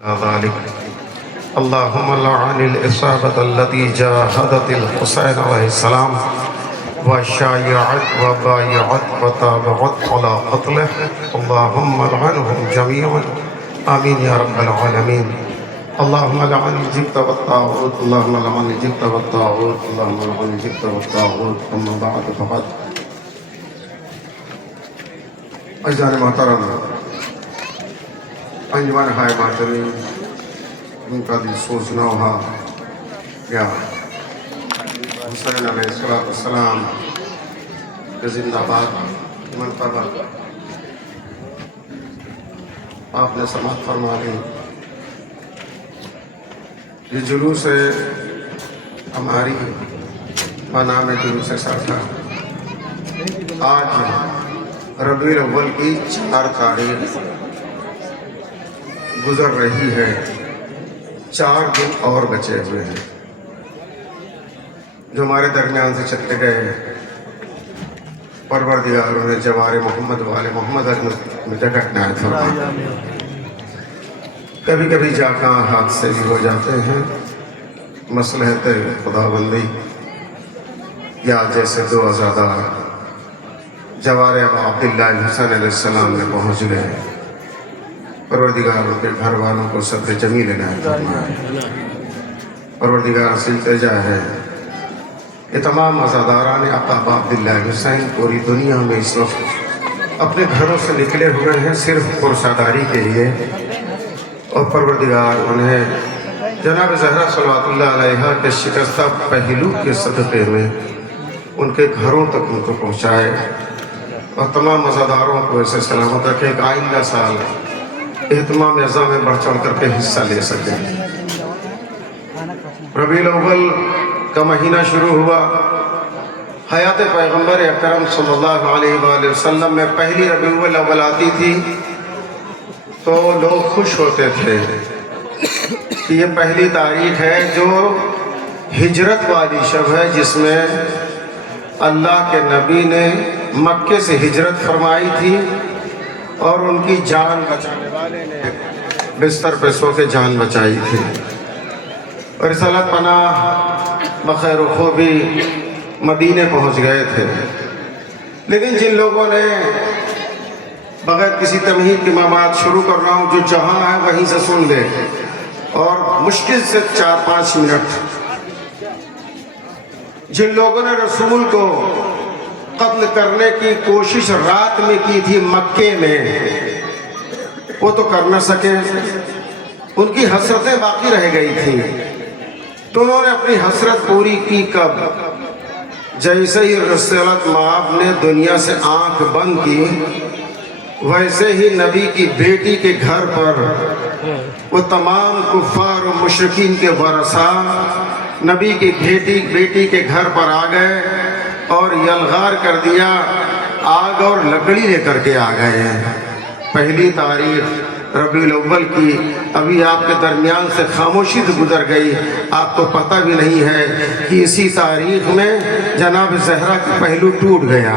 ذلك اللهم لعن الإصابة التي جاهدت الحسين عليه السلام وشايعت وبايعت وتابعت على قتله اللهم لعنهم جميعا آمين يا رب العالمين. اللهم لعن الجبت والطاغوت اللهم لعن الجبت والطاغوت اللهم لعن الجبت والطاغوت. أما بعد فقد أجزاء محترم انجمن ہائے ماتمی ان کا دل سوچنا ہوا یا حسین علیہ السلام کے زندہ باد منتبہ آپ نے سماعت فرما لی. یہ جلوس ہماری بنا میں جلوس ساتھا آج ربیع الاول کی 4 تاریخ گزر رہی ہے. 4 دن اور بچے ہوئے ہیں جو ہمارے درمیان سے چلے گئے. پروردگار نے جوار محمد والے محمد میں جگہ عنایت فرمائے. کبھی کبھی جا کہاں حادثے بھی ہو جاتے ہیں. مصلحت خدا بندی یا جیسے 2 عزادار جوار ابو عبداللہ حسین علیہ السلام میں پہنچ گئے. پروردگار ان کے گھر والوں کو صبر جمیل عنایت فرمائے. پروردگار سے التجا ہے کہ تمام عزاداران آقا ابو عبداللہ حسین پوری دنیا میں اس وقت اپنے گھروں سے نکلے ہوئے ہیں صرف پرساداری کے لیے. اور پروردگار انہیں جناب زہرا صلوات اللہ علیہ کے شکستہ پہلو کے صدقے میں ان کے گھروں تک ان کو پہنچائے اور تمام عزاداروں کو ایسے سلامت رکھے کہ آئندہ سال اہتمام اعضاء میں بڑھ چڑھ کر کے حصہ لے سکیں. ربیع الاول کا مہینہ شروع ہوا. حیات پیغمبر اکرم صلی اللہ علیہ وآلہ وسلم میں پہلی ربیع الاول آتی تھی تو لوگ خوش ہوتے تھے کہ یہ پہلی تاریخ ہے جو ہجرت والی شب ہے جس میں اللہ کے نبی نے مکے سے ہجرت فرمائی تھی اور ان کی جان بچانے والے نے بستر پہ سو کے جان بچائی تھی. اور رسالت پناہ بخیر و خوبی مدینے پہنچ گئے تھے. لیکن جن لوگوں نے بغیر کسی تمہید کی میں بات شروع کر رہا ہوں جو جہاں ہے وہیں سے سن لے اور مشکل سے 4-5 منٹ. جن لوگوں نے رسول کو قتل کرنے کی کوشش رات میں کی تھی مکے میں وہ تو کر نہ سکے. ان کی حسرتیں باقی رہ گئی تھیں تو انہوں نے اپنی حسرت پوری کی کب؟ جیسے ہی رسالت مآب نے دنیا سے آنکھ بند کی ویسے ہی نبی کی بیٹی کے گھر پر وہ تمام کفار و مشرکین کے ورثاء نبی کی بیٹی کے گھر پر آ گئے اور یلغار کر دیا. آگ اور لکڑی لے کر کے آ گئے ہیں. پہلی تاریخ ربیع الاول کی ابھی آپ کے درمیان سے خاموشی سے گزر گئی. آپ کو پتہ بھی نہیں ہے کہ اسی تاریخ میں جناب زہرا کا پہلو ٹوٹ گیا.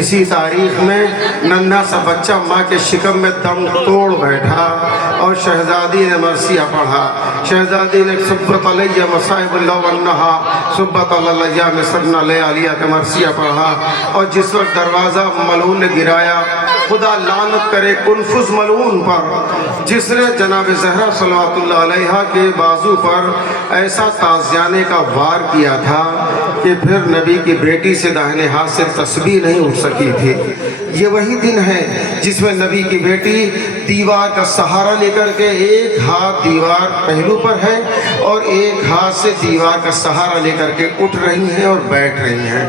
اسی تاریخ میں ننھا سا بچہ ماں کے شکم میں دم توڑ بیٹھا اور شہزادی نے مرثیہ پڑھا. شہزادی نے صبت علیہ مصائب اللہ ونہا صبت علیہ مصرنا لے علیہ کا مرثیہ پڑھا. اور جس وقت دروازہ ملعون نے گرایا خدا لعنت کرے کنفذ ملعون پر جس نے جناب زہرا صلوات اللہ علیہ کے بازو پر ایسا تازیانے کا وار کیا تھا کہ پھر نبی کی بیٹی سے داہنے ہاتھ سے تسبیح نہیں اٹھ سکی تھی. یہ وہی دن ہے جس میں نبی کی بیٹی دیوار کا سہارا لے کر کے ایک ہاتھ دیوار پہلو پر ہے اور ایک ہاتھ سے دیوار کا سہارا لے کر کے اٹھ رہی ہیں اور بیٹھ رہی ہیں.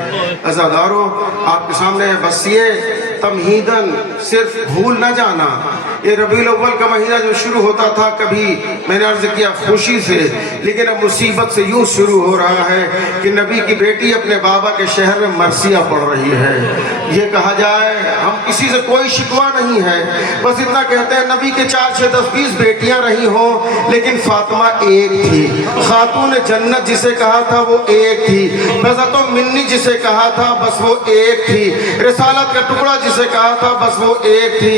عزاداروں آپ کے سامنے بس یہ تمہیداً صرف بھول نہ جانا یہ ربیع الاول کا مہینہ جو شروع ہوتا تھا کبھی میں نے عرض کیا خوشی سے لیکن اب مصیبت سے یوں شروع ہو رہا ہے کہ نبی کی بیٹی اپنے بابا کے شہر میں مرثیہ پڑھ رہی ہے. یہ کہا جائے ہم کسی سے کوئی شکوہ نہیں ہے بس اتنا کہتے ہیں نبی کے 4-6-10-20 بیٹیاں رہی ہوں لیکن فاطمہ ایک تھی. خاتون جنت جسے کہا تھا وہ ایک تھی. بزت و منی جسے کہا تھا بس وہ ایک تھی. رسالت کا ٹکڑا جسے کہا تھا بس وہ ایک تھی.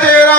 13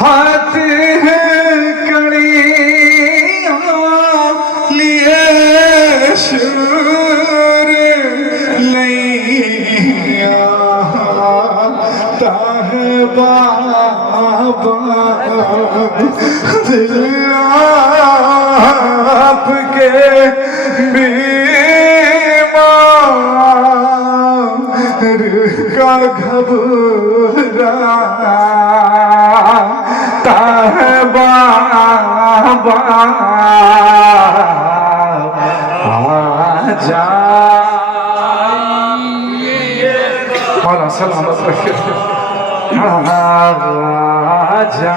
ہاتھ ہے کڑیاں لیے شور لیا تاہ بابا دل آپ کے بیمار کا گھبرا تاہ بابا آجا مولا سلامت رکھے آجا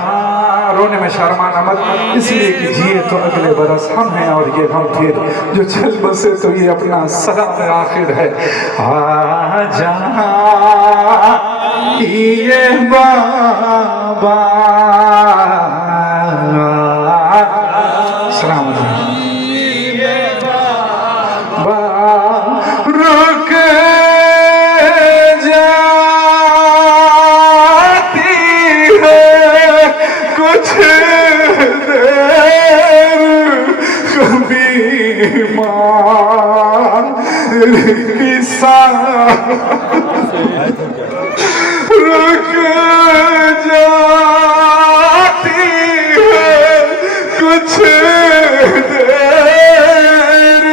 رونے میں شرمانا مت اس لیے کہ جیے تو اگلے برس ہم ہیں اور یہ ہم پھر جو چل بسے تو یہ اپنا سلام آخر ہے آجا یہ بابا سلامت رک جاتی ہے کچھ دیر کبھی ماں کی رک جاتی ہے کچھ دیر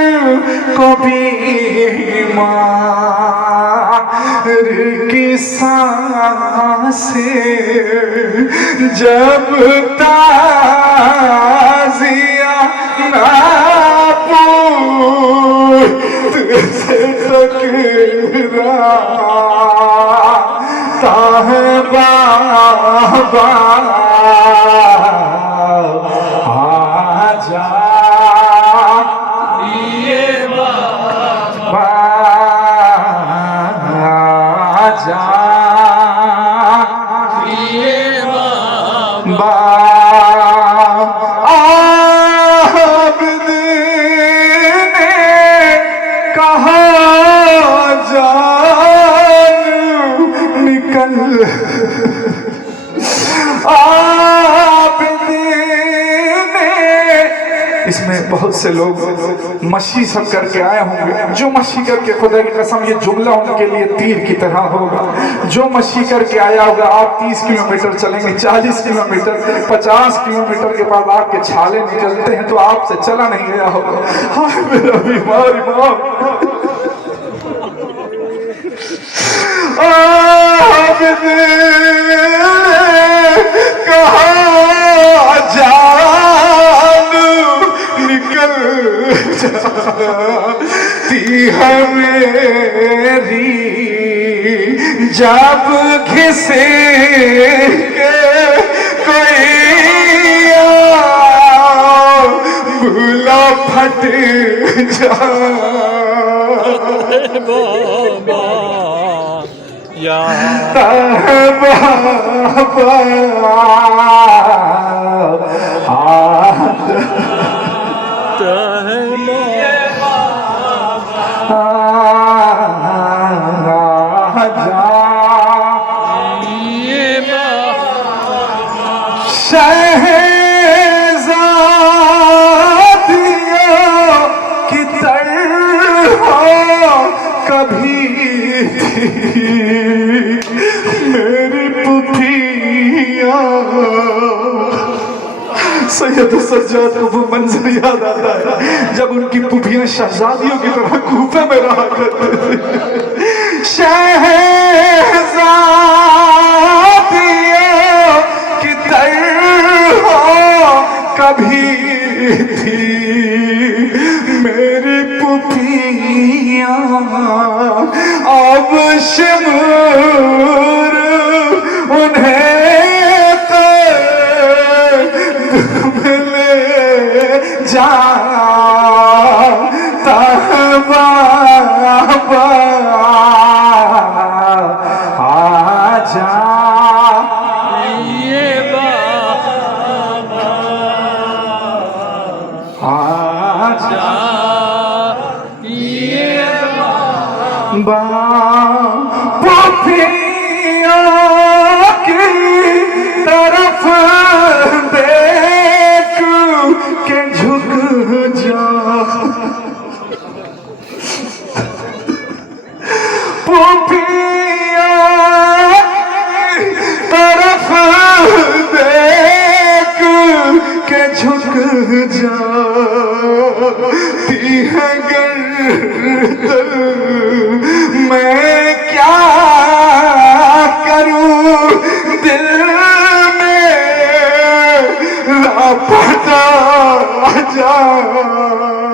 کبھی ماں کی سانسیں جب تازیہ نہ پوچھ سے ٹکرا تاہ بابا آجا یہ بابا آجا یہ بابا عابد نے کہا جان نکل عابد نے اس میں بہت سے لوگ مشی سب کر کے آئے ہوں گے جو مشی کر کے خدا کی قسم یہ جملہ ان کے لیے تیر کی طرح ہوگا جو مشی کر کے آیا ہوگا آپ 30 کلومیٹر چلیں گے 40 کلومیٹر 50 کلومیٹر کے بعد آپ کے چھالے نکلتے ہیں تو آپ سے چلا نہیں گیا ہوگا ہائے میرا بیمار امام عابد کہا جان نکل جاتی ہے میری جب گھسے کے کوئی بھولا پھٹ جا بابا یا کی طرح کبھی میری پھوپھیاں سید سجاد کو وہ منظر یاد آتا ہے جب ان کی پھوپھیاں شہزادیوں کی طرح کوفے میں رہا کرتے تھے شہزادیوں کی طرح کبھی تھی میری پھوپھیاں اب شمور انہیں قلب لے جاتا ہے بابا جاتی ہے گردن میں کیا کروں دل میں لاپتہ جاتا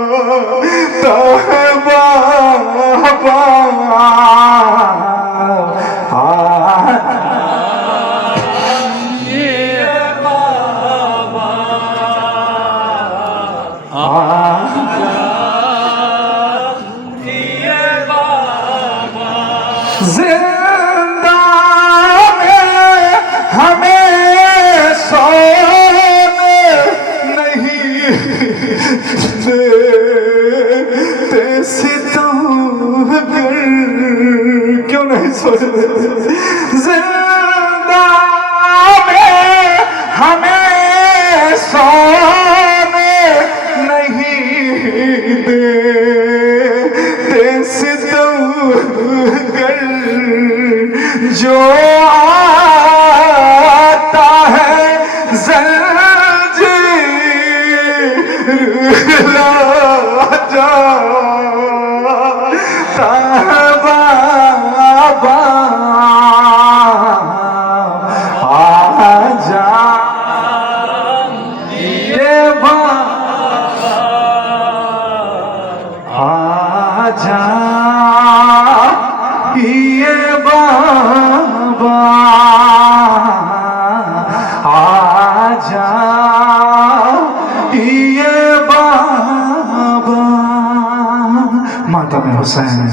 ہے بابا زندہ میں ہمیں سونے نہیں دیتے ستمگر کیوں نہیں سونے زندہ میں ہمیں سونے نہیں دیتے ستمگر جو آتا ہے زنجیر لا جاتا ہے بابا آجا یہ بابا آجا یہ بابا آجا یہ بابا ماتم حسین